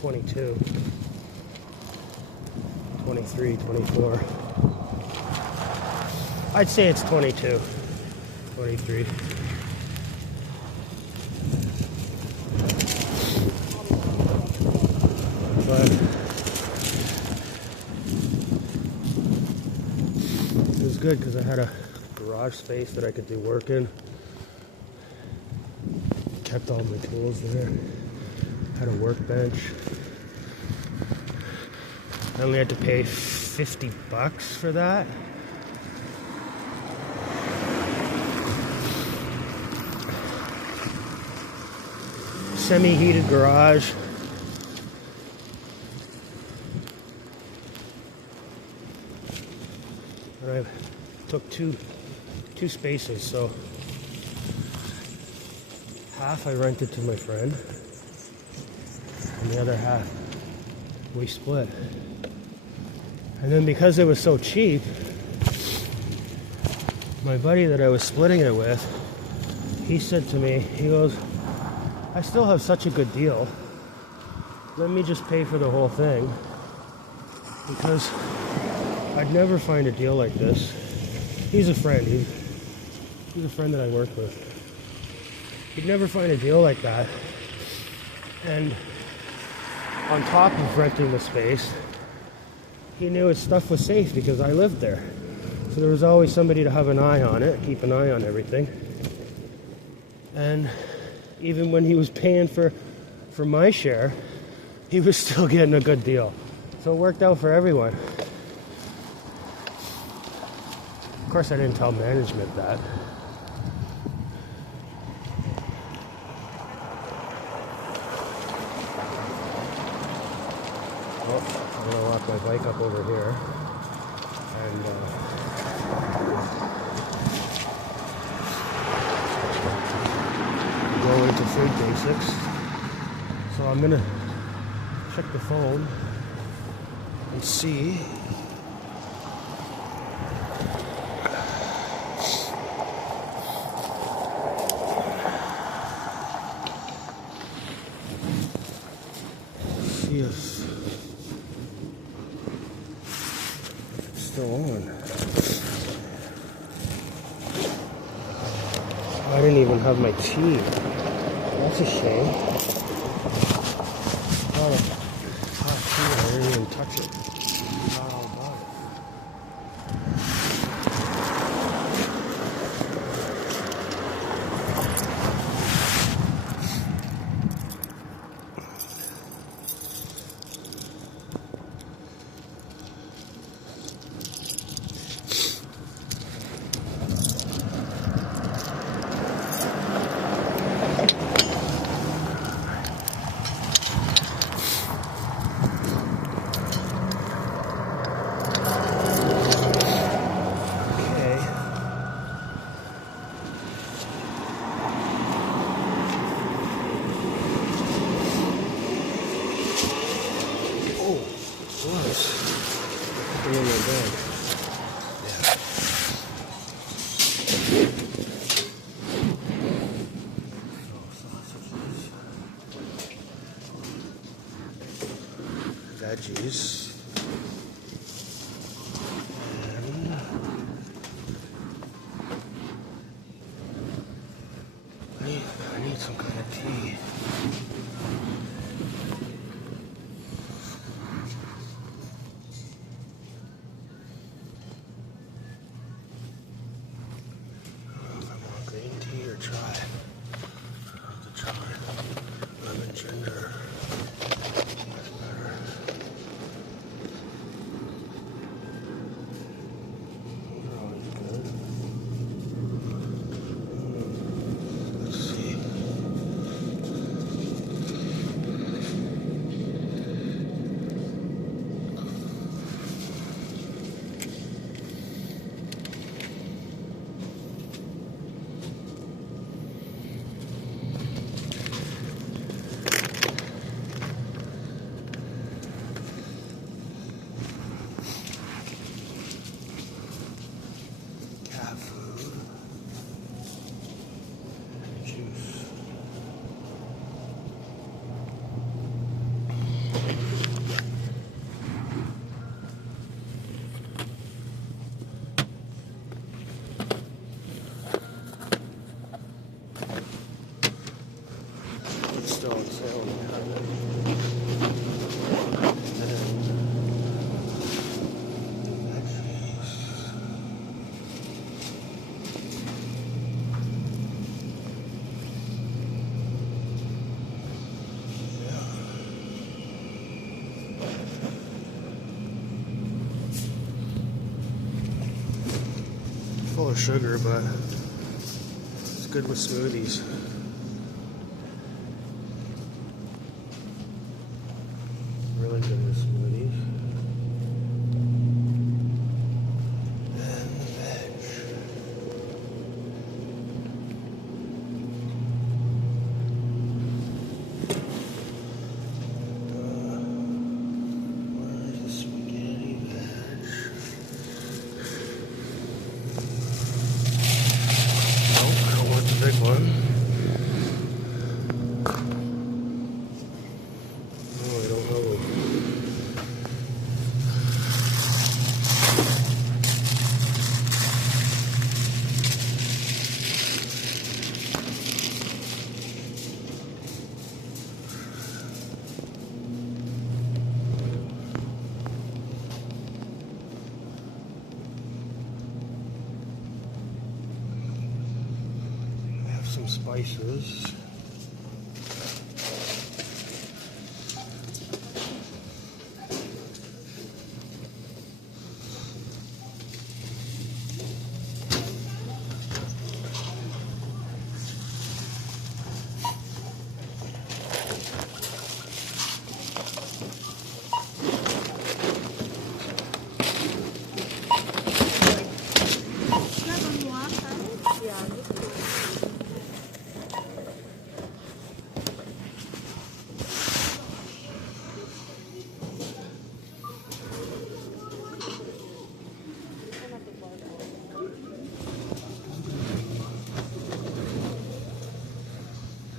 22, 23, 24. I'd say it's 22, 23. But it was good because I had a garage space that I could do work in. Kept all my tools there. Had a workbench. I only had to pay $50 for that. Semi-heated garage. And I took two spaces, so half I rented to my friend, and the other half we split. And then because it was so cheap, my buddy that I was splitting it with, he said to me, he goes, I still have such a good deal. Let me just pay for the whole thing. Because I'd never find a deal like this. He's a friend. He's a friend that I work with. You'd never find a deal like that. And on top of renting the space, he knew his stuff was safe because I lived there. So there was always somebody to have an eye on it, keep an eye on everything. And even when he was paying for my share, he was still getting a good deal. So it worked out for everyone. Of course, I didn't tell management that. Well, I'm gonna walk my bike up over here and go into food basics. So I'm gonna check the phone and see if it's still on. I didn't even have my tea. That's a shame. Oh, hot tea, I didn't even touch it. Not all about it. In my bag. Veggies. And I need some kind of tea. Still on sale. Full of sugar, but it's good with smoothies. Really good with smoothies. And veg. Where's the spaghetti veg? Nope, I don't want the big one. Oh, I don't know. I have some spices.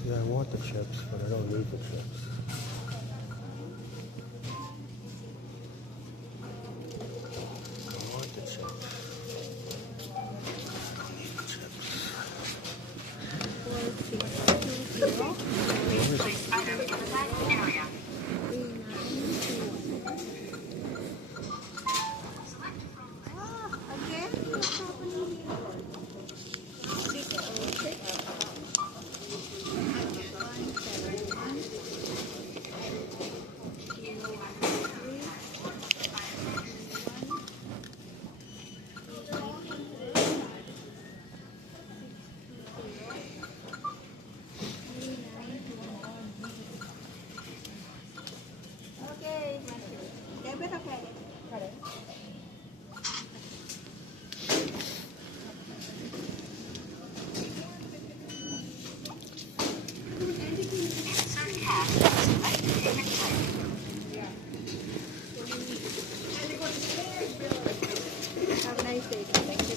Yeah, I want the chips, but I don't need the chips. I want the chips. I don't need the chips. Have a nice day. Thank you.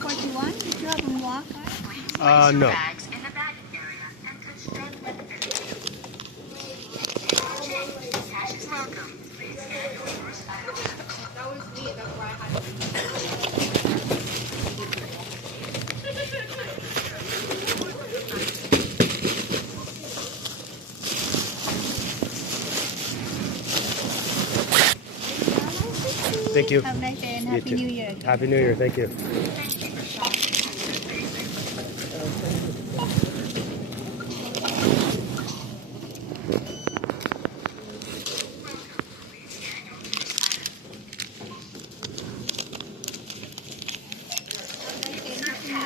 41, did you have them walk? No. Thank you. Have a nice day. And You Happy too. New Year. Happy New Year. Thank you.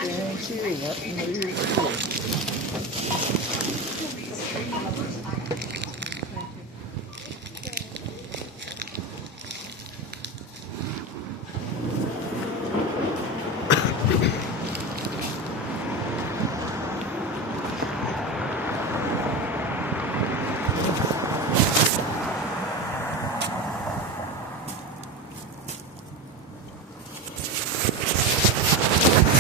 Thank you. Happy New Year.